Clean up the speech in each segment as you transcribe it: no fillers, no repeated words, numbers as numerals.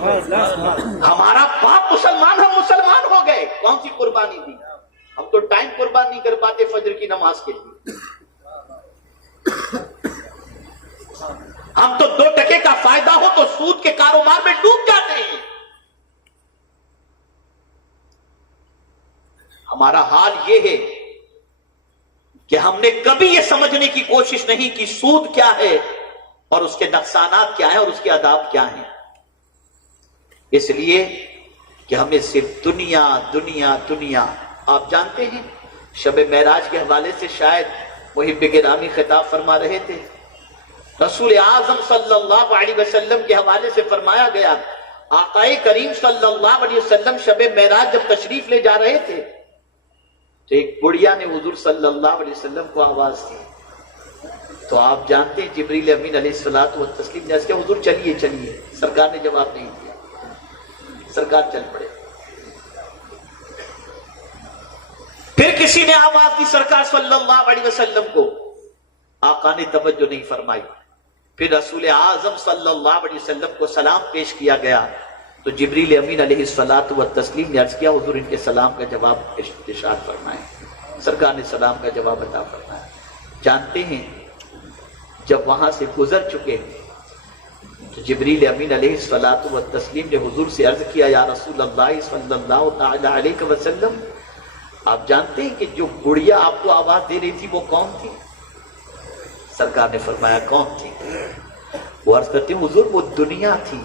ہمارا باپ مسلمان، ہم مسلمان ہو گئے، کون سی قربانی دی؟ ہم تو ٹائم قربان نہیں کر پاتے فجر کی نماز کے لیے، ہم تو 2 ٹکے کا فائدہ ہو تو سود کے کاروبار میں ڈوب جاتے ہیں۔ ہمارا حال یہ ہے کہ ہم نے کبھی یہ سمجھنے کی کوشش نہیں کی سود کیا ہے اور اس کے نقصانات کیا ہیں اور اس کے آداب کیا ہیں، اس لیے کہ ہمیں صرف دنیا دنیا دنیا۔ آپ جانتے ہیں شب معراج کے حوالے سے شاید محب گرامی خطاب فرما رہے تھے، رسول اعظم صلی اللہ علیہ وسلم کے حوالے سے فرمایا گیا، آقا کریم صلی اللہ علیہ وسلم شب معراج جب تشریف لے جا رہے تھے تو ایک بڑھیا نے حضور صلی اللہ علیہ وسلم کو آواز دی، تو آپ جانتے ہیں جبریل امین علیہ الصلوۃ والتسلیم نے کہا حضور چلیے چلیے، سرکار نے جواب نہیں دیا، سرکار چل پڑے۔ پھر کسی نے آواز دی سرکار صلی اللہ علیہ وسلم کو، آقا نے توجہ نہیں فرمائی، پھر رسول اعظم صلی اللہ علیہ وسلم کو سلام پیش کیا گیا تو جبریل امین علیہ الصلوۃ والتسلیم نے عرض کیا حضور ان کے سلام کا جواب ارشاد فرمائیں، سرکار نے سلام کا جواب عطا فرمایا۔ جانتے ہیں جب وہاں سے گزر چکے تو جبریل امین علیہ الصلوۃ والتسلیم نے حضور سے عرض کیا یا رسول اللہ صلی اللہ تعالی علیہ وسلم، آپ جانتے ہیں کہ جو بڑھیا آپ کو آواز دے رہی تھی وہ کون تھی؟ سرکار نے فرمایا کون تھی؟ وہ عرض کرتے ہیں حضور وہ دنیا تھی،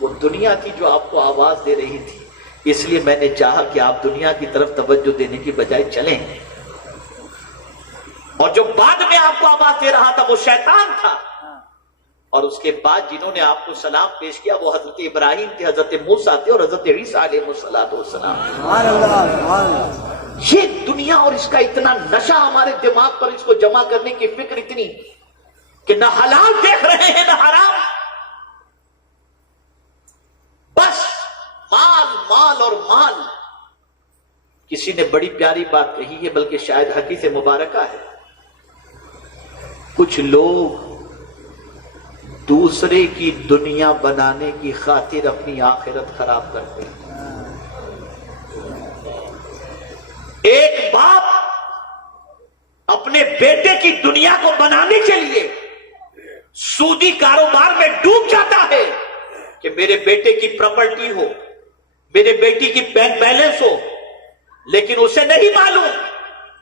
وہ دنیا تھی جو آپ کو آواز دے رہی تھی، اس لیے میں نے چاہا کہ آپ دنیا کی طرف توجہ دینے کی بجائے چلیں، اور جو بعد میں آپ کو آواز دے رہا تھا وہ شیطان تھا، اور اس کے بعد جنہوں نے آپ کو سلام پیش کیا وہ حضرت ابراہیم تھے، حضرت موسیٰ تھے اور حضرت عیسیٰ علیہ السلام۔ یہ دنیا اور اس کا اتنا نشہ ہمارے دماغ پر، اس کو جمع کرنے کی فکر اتنی کہ نہ حلال دیکھ رہے ہیں نہ حرام، بس مال مال اور مال۔ کسی نے بڑی پیاری بات کہی ہے، بلکہ شاید حدیث مبارکہ ہے، کچھ لوگ دوسرے کی دنیا بنانے کی خاطر اپنی آخرت خراب کرتے ہیں۔ ایک باپ اپنے بیٹے کی دنیا کو بنانے کے لیے سودی کاروبار میں ڈوب جاتا ہے کہ میرے بیٹے کی پراپرٹی ہو، میرے بیٹی کی بینک بیلنس ہو، لیکن اسے نہیں معلوم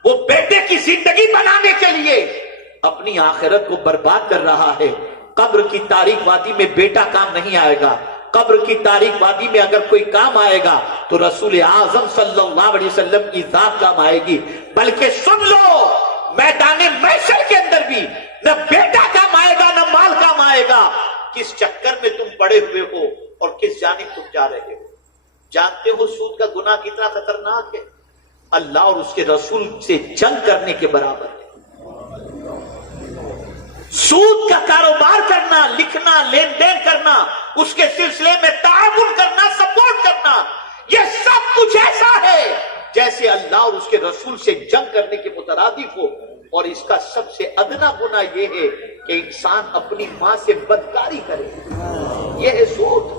وہ بیٹے کی زندگی بنانے کے لیے اپنی آخرت کو برباد کر رہا ہے۔ قبر کی تاریک وادی میں بیٹا کام نہیں آئے گا، قبر کی تاریک وادی میں اگر کوئی کام آئے گا تو رسول اعظم صلی اللہ علیہ وسلم کی ذات کام آئے گی۔ بلکہ سن لو، میدان محشر کے اندر بھی نہ بیٹا کام آئے گا نہ مال کام آئے گا۔ کس چکر میں تم پڑے ہوئے ہو اور کس جانب تم جا رہے ہو؟ جانتے ہو سود کا گناہ کتنا خطرناک ہے؟ اللہ اور اس کے رسول سے جنگ کرنے کے برابر ہے۔ سود کا کاروبار کرنا، لکھنا، لین دین کرنا، اس کے سلسلے میں تعاون کرنا، سپورٹ کرنا، یہ سب کچھ ایسا ہے جیسے اللہ اور اس کے رسول سے جنگ کرنے کے مترادف ہو۔ اور اس کا سب سے ادنا گناہ یہ ہے کہ انسان اپنی ماں سے بدکاری کرے، یہ ہے سود۔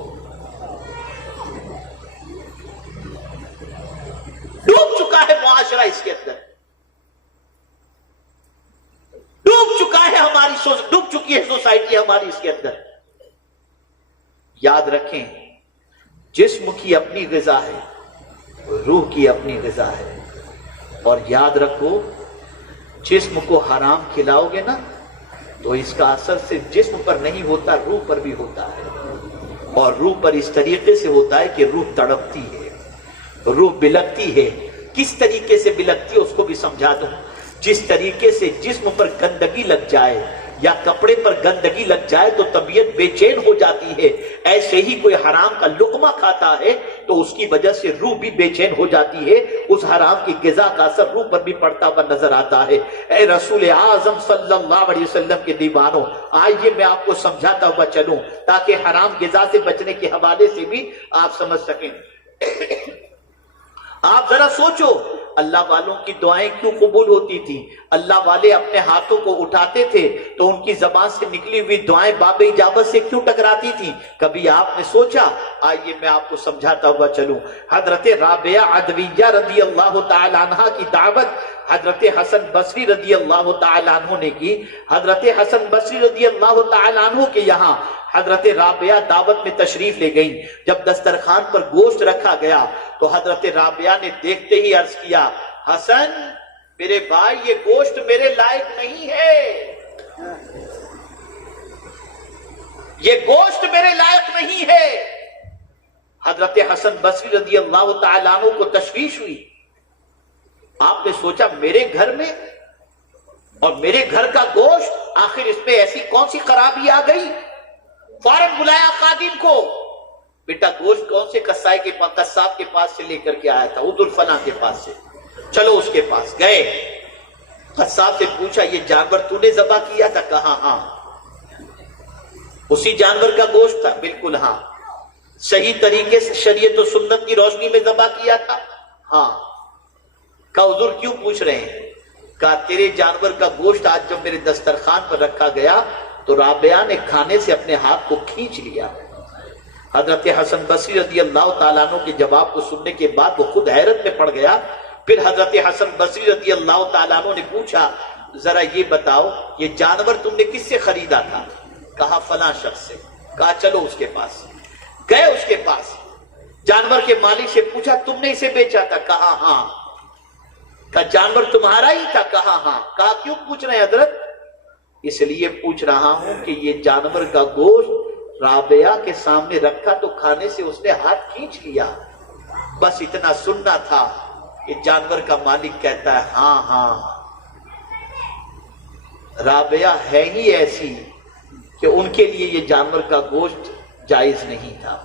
ڈوب چکا ہے معاشرہ اس کے اندر، ڈوب چکا ہے ڈوب چکی ہے سوسائٹی ہماری اس کے اندر۔ یاد رکھیں جسم کی اپنی غذا ہے، روح کی اپنی غذا ہے، اور یاد رکھو جسم کو حرام کھلاؤ گے نا تو اس کا اثر صرف جسم پر نہیں ہوتا، روح پر بھی ہوتا ہے، اور روح پر اس طریقے سے ہوتا ہے کہ روح تڑپتی ہے، روح بلکتی ہے۔ کس طریقے سے بلکتی ہے اس کو بھی سمجھا دوں۔ جس طریقے سے جسم پر گندگی لگ جائے یا کپڑے پر گندگی لگ جائے تو طبیعت بے چین ہو جاتی ہے، ایسے ہی کوئی حرام کا لقمہ کھاتا ہے تو اس کی وجہ سے روح بھی بے چین ہو جاتی ہے، اس حرام کی غذا کا اثر روح پر بھی پڑتا ہوا نظر آتا ہے۔ اے رسول اعظم صلی اللہ علیہ وسلم کے دیوانوں، آئیے میں آپ کو سمجھاتا ہوا چلوں تاکہ حرام غذا سے بچنے کے حوالے سے بھی آپ سمجھ سکیں۔ آپ ذرا سوچو، اللہ والوں کی دعائیں کیوں قبول ہوتی تھی؟ اللہ والے اپنے ہاتھوں کو اٹھاتے تھے تو ان کی زبان سے نکلی ہوئی دعائیں باب اجابت سے کیوں ٹکراتی تھیں؟ کبھی آپ نے سوچا؟ آئیے میں آپ کو سمجھاتا ہوا چلوں۔ حضرت رابعہ عدویہ رضی اللہ تعالی عنہ کی دعوت حضرت حسن بصری رضی اللہ تعالی عنہ نے کی۔ حضرت حسن بصری رضی اللہ تعالی عنہ کے یہاں حضرت رابعہ دعوت میں تشریف لے گئیں۔ جب دسترخوان پر گوشت رکھا گیا تو حضرت رابعہ نے دیکھتے ہی عرض کیا، حسن میرے بھائی یہ گوشت میرے لائق نہیں ہے، یہ گوشت میرے لائق نہیں ہے۔ حضرت حسن بصری رضی اللہ تعالیٰ عنہ کو تشویش ہوئی۔ آپ نے سوچا میرے گھر میں اور میرے گھر کا گوشت، آخر اس میں ایسی کون سی خرابی آ گئی؟ فوراً بلایا خادم کو، بیٹا گوشت کون سے قصاب کے پاس سے لے کر کے آیا تھا؟ عذر فلاں کے پاس سے، چلو اس کے پاس گئے۔ قصاب سے پوچھا یہ جانور تو نے ذبح کیا تھا؟ کہا ہاں۔ اسی جانور کا گوشت تھا؟ بالکل ہاں۔ صحیح طریقے سے شریعت و سنت کی روشنی میں ذبح کیا تھا؟ ہاں۔ کہا حضور کیوں پوچھ رہے ہیں؟ کہا تیرے جانور کا گوشت آج جب میرے دسترخوان پر رکھا گیا تو رابعہ نے کھانے سے اپنے ہاتھ کو کھینچ لیا۔ حضرت حسن بصری رضی اللہ تعالیٰ عنہ کے جواب کو سننے کے بعد وہ خود حیرت میں پڑ گیا۔ پھر حضرت حسن بصری رضی اللہ تعالیٰ عنہ نے پوچھا ذرا یہ بتاؤ یہ جانور تم نے کس سے خریدا تھا؟ کہا فلاں شخص سے۔ کہا چلو اس کے پاس گئے۔ اس کے پاس جانور کے مالک سے پوچھا تم نے اسے بیچا تھا؟ کہا ہاں۔ کہا جانور تمہارا ہی تھا؟ کہا ہاں۔ کہا کیوں پوچھ رہے ہیں حضرت؟ اس لیے پوچھ رہا ہوں کہ یہ جانور کا گوشت رابعہ کے سامنے رکھا تو کھانے سے اس نے ہاتھ کھینچ لیا، بس اتنا سننا تھا کہ جانور کا مالک کہتا ہے ہاں ہاں۔ رابعہ ہے ہی ایسی کہ ان کے لیے یہ جانور کا گوشت جائز نہیں تھا۔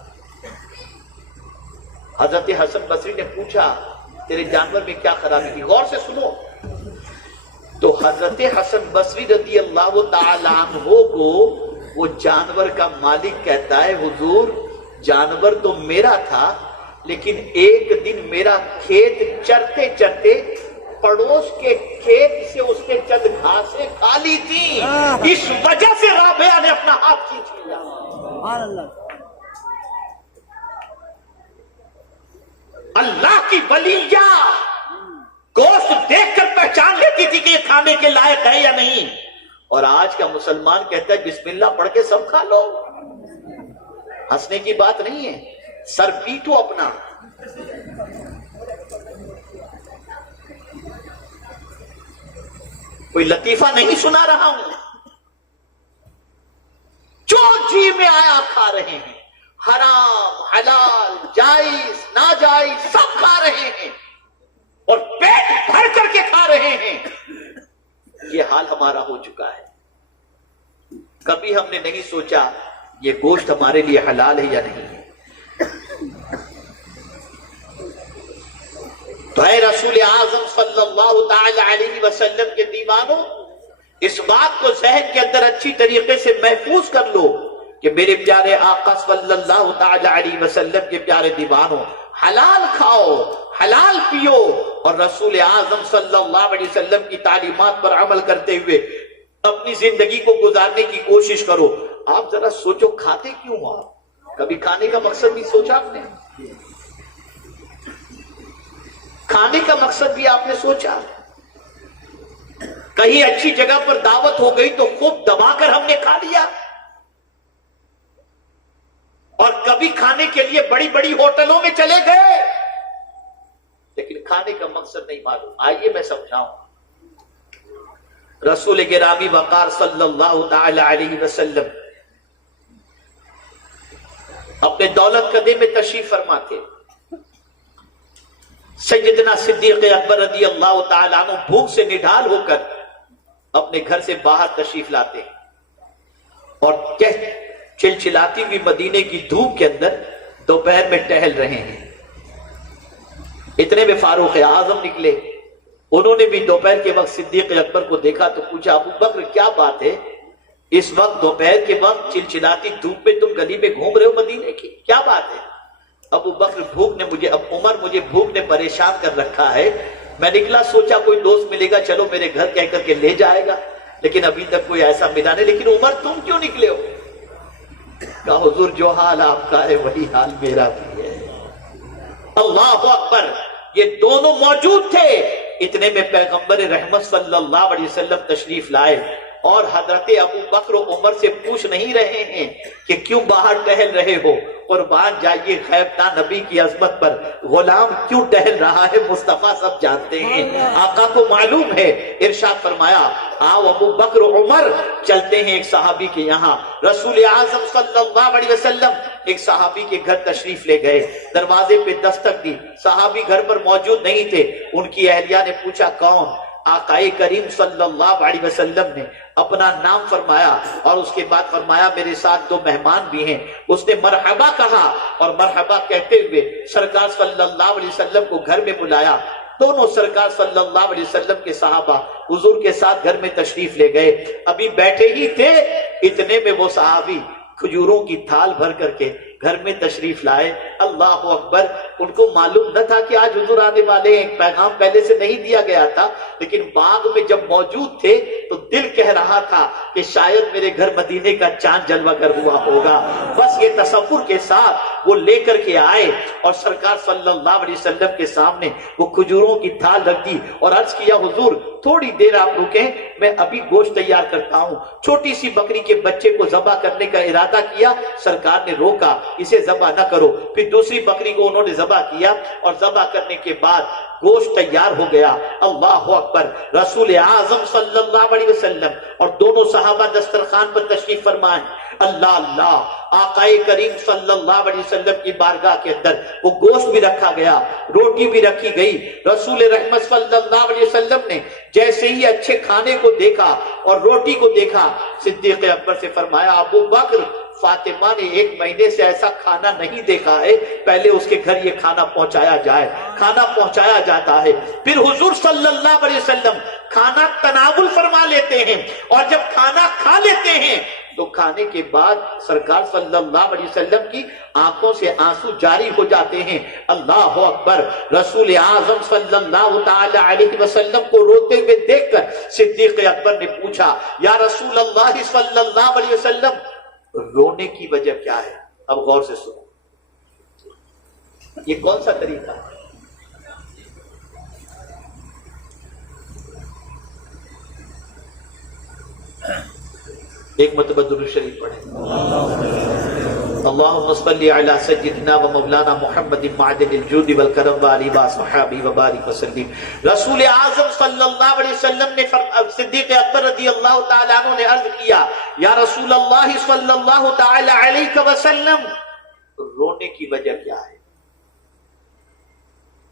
حضرت حسن بصری نے پوچھا تیرے جانور میں کیا خرابی تھی؟ غور سے سنو۔ تو حضرت حسن بصری رضی اللہ تعالی عنہ کو وہ جانور کا مالک کہتا ہے حضور جانور تو میرا تھا لیکن ایک دن میرا کھیت چرتے چرتے پڑوس کے کھیت سے اس نے چند گھاسیں کھا لی تھی، اس وجہ سے رابعہ نے اپنا ہاتھ کھینچ لیا۔ سبحان اللہ۔ اللہ کی ولیہ گوشت دیکھ کر پہچان لیتی تھی کہ یہ کھانے کے لائق ہے یا نہیں، اور آج کا مسلمان کہتا ہے بسم اللہ پڑھ کے سب کھا لو۔ ہنسنے کی بات نہیں ہے، سر پیٹو اپنا۔ کوئی لطیفہ نہیں سنا رہا ہوں، جو جی میں آیا کھا رہے ہیں، حرام حلال جائز ناجائز سب کھا رہے ہیں اور پیٹ بھر کر کے کھا رہے ہیں۔ یہ حال ہمارا ہو چکا ہے۔ کبھی ہم نے نہیں سوچا یہ گوشت ہمارے لیے حلال ہے یا نہیں ہے۔ تو اے رسول اعظم صلی اللہ تعالی علیہ وسلم کے دیوانوں، اس بات کو ذہن کے اندر اچھی طریقے سے محفوظ کر لو کہ میرے پیارے آقا صلی اللہ تعالی علیہ وسلم کے پیارے دیوانوں، حلال کھاؤ حلال پیو اور رسول اعظم صلی اللہ علیہ وسلم کی تعلیمات پر عمل کرتے ہوئے اپنی زندگی کو گزارنے کی کوشش کرو۔ آپ ذرا سوچو کھاتے کیوں ہو؟ کبھی کھانے کا مقصد بھی سوچا آپ نے؟ کھانے کا مقصد بھی آپ نے سوچا؟ کہیں اچھی جگہ پر دعوت ہو گئی تو خوب دبا کر ہم نے کھا لیا، اور کبھی کھانے کے لیے بڑی بڑی ہوٹلوں میں چلے گئے لیکن کھانے کا مقصد نہیں معلوم۔ آئیے میں سمجھاؤں۔ رسول گرامی وقار صلی اللہ تعالی علیہ وسلم اپنے دولت قدے میں تشریف فرما تھے۔ سیدنا صدیق اکبر رضی اللہ تعالی عنہ بھوک سے نڈھال ہو کر اپنے گھر سے باہر تشریف لاتے اور چلچلاتی ہوئی مدینے کی دھوپ کے اندر دوپہر میں ٹہل رہے ہیں۔ اتنے میں فاروق اعظم نکلے، انہوں نے بھی دوپہر کے وقت صدیق اکبر کو دیکھا تو پوچھا ابو بکر کیا بات ہے، اس وقت دوپہر کے وقت چلچلاتی دھوپ میں تم گلی میں گھوم رہے ہو مدینے کی، کیا بات ہے؟ ابو بکر عمر مجھے بھوک نے پریشان کر رکھا ہے، میں نکلا، سوچا کوئی دوست ملے گا، چلو میرے گھر کہہ کر کے لے جائے گا، لیکن ابھی تک کوئی ایسا ملا نہیں۔ لیکن عمر تم کیوں نکلے ہو؟ کہا حضور جو حال آپ کا ہے وہی حال میرا بھی ہے۔ اللہ اکبر، یہ دونوں موجود تھے، اتنے میں پیغمبر رحمت صلی اللہ علیہ وسلم تشریف لائے، اور حضرت ابو بکر و عمر سے پوچھ نہیں رہے ہیں کہ کیوں باہر ٹہل رہے ہو، قربان جائیے غیب نبی کی عظمت پر، غلام کیوں ٹہل رہا ہے مصطفیٰ سب جانتے ہیں، آقا کو معلوم ہے۔ ارشاد فرمایا آؤ ابو بکر و عمر چلتے ہیں ایک صحابی کے یہاں۔ رسول اعظم صلی اللہ علیہ وسلم ایک صحابی کے گھر تشریف لے گئے، دروازے پہ دستک دی، صحابی گھر پر موجود نہیں تھے، ان کی اہلیہ نے پوچھا کون؟ آقا کریم صلی اللہ علیہ وسلم نے اپنا نام فرمایا اور اس کے بعد فرمایا میرے ساتھ دو مہمان بھی ہیں۔ اس نے مرحبا کہا اور مرحبا کہتے ہوئے سرکار صلی اللہ علیہ وسلم کو گھر میں بلایا۔ دونوں سرکار صلی اللہ علیہ وسلم کے صحابہ حضور کے ساتھ گھر میں تشریف لے گئے، ابھی بیٹھے ہی تھے، اتنے میں وہ صحابی کھجوروں کی تھال بھر کر کے گھر میں تشریف لائے۔ اللہ اکبر، ان کو معلوم نہ تھا کہ آج حضور آنے والے ہیں، پیغام پہلے سے نہیں دیا گیا تھا، لیکن باغ میں جب موجود تھے تو دل کہہ رہا تھا کہ شاید میرے گھر مدینے کا چاند جلوہ گر ہوا ہوگا۔ بس یہ تصور کے ساتھ وہ لے کر کے آئے اور سرکار صلی اللہ علیہ وسلم کے سامنے وہ کھجوروں کی تھال رکھ دی اور عرض کیا حضور تھوڑی دیر آپ رکیں، میں ابھی گوشت تیار کرتا ہوں۔ چھوٹی سی بکری کے بچے کو ذبح کرنے کا ارادہ کیا، سرکار نے روکا اسے ذبح نہ کرو، پھر دوسری بکری کو انہوں نے ذبح کیا اور ذبح کرنے کے بعد گوشت تیار ہو گیا۔ اللہ اکبر، رسول اعظم صلی اللہ علیہ وسلم اور دونوں صحابہ دسترخوان پر تشریف فرمائیں۔ اللہ اللہ، آقا کریم صلی اللہ علیہ وسلم کی بارگاہ کے اندر وہ گوشت بھی رکھا گیا، روٹی بھی رکھی گئی۔ رسول رحمت صلی اللہ علیہ وسلم نے جیسے ہی اچھے کھانے کو دیکھا اور روٹی کو دیکھا، صدیق اکبر سے فرمایا ابو بکر، فاطمہ نے 1 مہینے سے ایسا کھانا نہیں دیکھا ہے، پہلے اس کے گھر یہ کھانا پہنچایا جائے۔ کھانا پہنچایا جاتا ہے، پھر حضور صلی اللہ علیہ وسلم کھانا تناول فرما لیتے ہیں، اور جب کھانا کھا لیتے ہیں تو کھانے کے بعد سرکار صلی اللہ علیہ وسلم کی آنکھوں سے آنسو جاری ہو جاتے ہیں۔ اللہ اکبر، رسول اعظم صلی اللہ تعالی علیہ وسلم کو روتے ہوئے دیکھ کر صدیق اکبر نے پوچھا یا رسول اللہ صلی اللہ علیہ وسلم رونے کی وجہ کیا ہے؟ اب غور سے سنو، یہ کون سا طریقہ ہے؟ ایک مرتبہ درود شریف پڑھیں، اللہم صلی علی سیدنا و مولانا محمد معدن الجود والکرم وعلی صحابی وبارک وسلم۔ رسول اعظم صلی اللہ علیہ وسلم نے صدیق اکبر رضی اللہ تعالیٰ عنہ نے عرض کیا یا رسول اللہ صلی اللہ تعالیٰ علیہ وسلم رونے کی وجہ کیا ہے؟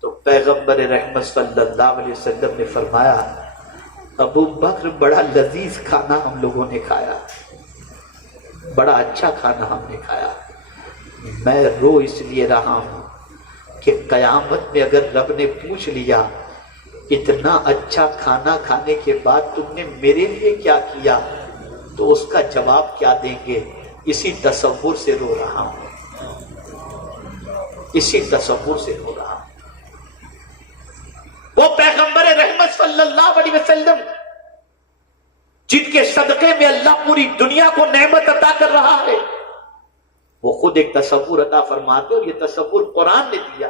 تو پیغمبر رحمت صلی اللہ علیہ وسلم نے فرمایا ابو بکر بڑا لذیذ کھانا ہم لوگوں نے کھایا، بڑا اچھا کھانا ہم نے کھایا، میں رو اس لیے رہا ہوں کہ قیامت میں اگر رب نے پوچھ لیا اتنا اچھا کھانا کھانے کے بعد تم نے میرے لیے کیا کیا تو اس کا جواب کیا دیں گے، اسی تصور سے رو رہا ہوں، اسی تصور سے رو رہا ہوں۔ وہ پیغمبر رحمت صلی اللہ علیہ وسلم جن کے صدقے میں اللہ پوری دنیا کو نعمت عطا کر رہا ہے، وہ خود ایک تصور عطا فرماتے اور یہ تصور قرآن نے دیا،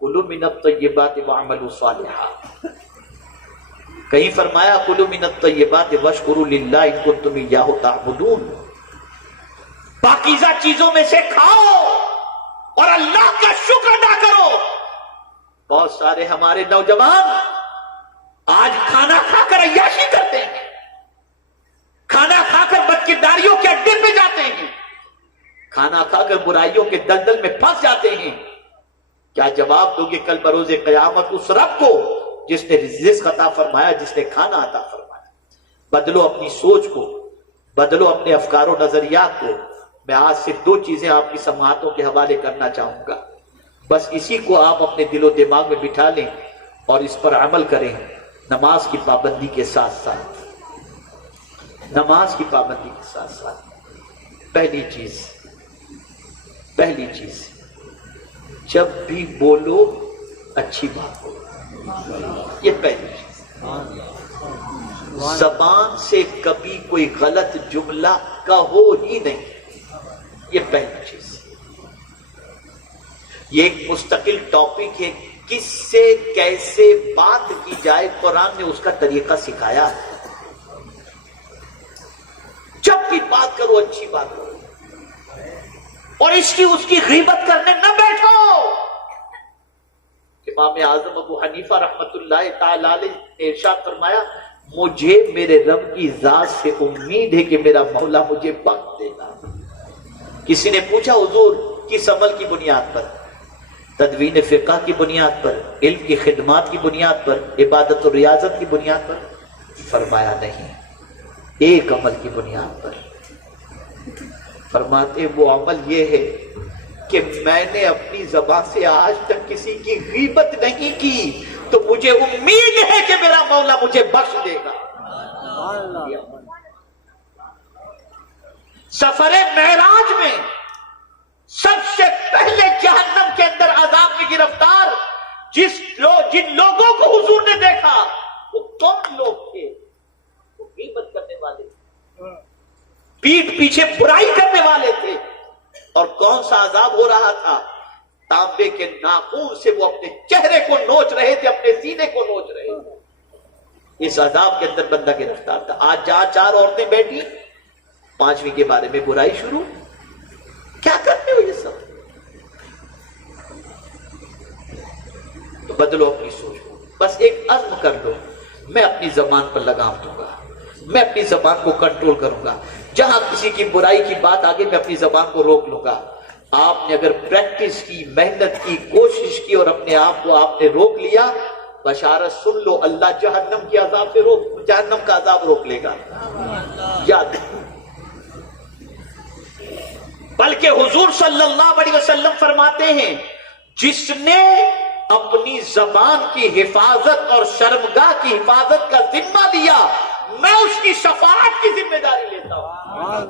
کلوا من الطیبات واعملوا صالحا۔ کہیں فرمایا کلوا من الطیبات واشکروا للہ ان کنتم ایاہ تعبدون، پاکیزہ چیزوں میں سے کھاؤ اور اللہ کا شکر ادا کرو۔ بہت سارے ہمارے نوجوان آج کھانا کھا کر عیاشی کرتے ہیں، کھانا کھا کر بدکرداریوں کے اڈے پہ جاتے ہیں، کھانا کھا کر برائیوں کے دلدل میں پھنس جاتے ہیں۔ کیا جواب دو گے کل بروز قیامت اس رب کو جس نے رزق عطا فرمایا، جس نے کھانا عطا فرمایا؟ بدلو اپنی سوچ کو، بدلو اپنے افکار و نظریات کو۔ میں آج صرف 2 چیزیں آپ کی سماعتوں کے حوالے کرنا چاہوں گا، بس اسی کو آپ اپنے دل و دماغ میں بٹھا لیں اور اس پر عمل کریں۔ نماز کی پابندی کے ساتھ ساتھ، نماز کی پابندی کے ساتھ ساتھ پہلی چیز جب بھی بولو اچھی بات بولو، یہ پہلی چیز، زبان سے کبھی کوئی غلط جملہ کہو ہی نہیں، یہ پہلی چیز۔ یہ ایک مستقل ٹاپک ہے، کس سے کیسے بات کی جائے، قرآن نے اس کا طریقہ سکھایا ہے۔ جب بھی بات کرو اچھی بات کرو، اور اس کی غیبت کرنے نہ بیٹھو۔ امام اعظم ابو حنیفہ رحمت اللہ تعالی علیہ نے ارشاد فرمایا، مجھے میرے رب کی ذات سے امید ہے کہ میرا مولا مجھے بخش دے گا۔ کسی نے پوچھا حضور کس عمل کی بنیاد پر؟ تدوین فقہ کی بنیاد پر، علم کی خدمات کی بنیاد پر، عبادت و ریاضت کی بنیاد پر؟ فرمایا نہیں، ایک عمل کی بنیاد پر۔ فرماتے وہ عمل یہ ہے کہ میں نے اپنی زبان سے آج تک کسی کی غیبت نہیں کی، تو مجھے امید ہے کہ میرا مولا مجھے بخش دے گا۔ سفر معراج میں سب سے پہلے جہنم کے اندر عذاب میں گرفتار جن لوگوں کو حضور نے دیکھا، وہ کون لوگ تھے؟ وہ غیبت کرنے والے تھے، پیٹھ پیچھے برائی کرنے والے تھے۔ اور کون سا عذاب ہو رہا تھا؟ تانبے کے ناخون سے وہ اپنے چہرے کو نوچ رہے تھے، اپنے سینے کو نوچ رہے تھے۔ اس عذاب کے اندر بندہ گرفتار تھا۔ آج جہاں 4 عورتیں بیٹھی، 5ویں کے بارے میں برائی شروع، کیا کرتے ہو یہ سب؟ تو بدلو اپنی سوچ کو، بس ایک عزم کر لو، میں اپنی زبان پر لگام دوں گا، میں اپنی زبان کو کنٹرول کروں گا۔ جہاں کسی کی برائی کی بات آگے، میں اپنی زبان کو روک لوں گا۔ آپ نے اگر پریکٹس کی، محنت کی، کوشش کی اور اپنے آپ کو آپ نے روک لیا، بشارت سن لو، اللہ جہنم کے عذاب سے جہنم کا عذاب روک لے گا۔ یاد، بلکہ حضور صلی اللہ علیہ وسلم فرماتے ہیں، جس نے اپنی زبان کی حفاظت اور شرمگاہ کی حفاظت کا ذمہ لیا، میں اس کی شفاعت کی ذمہ داری لیتا ہوں۔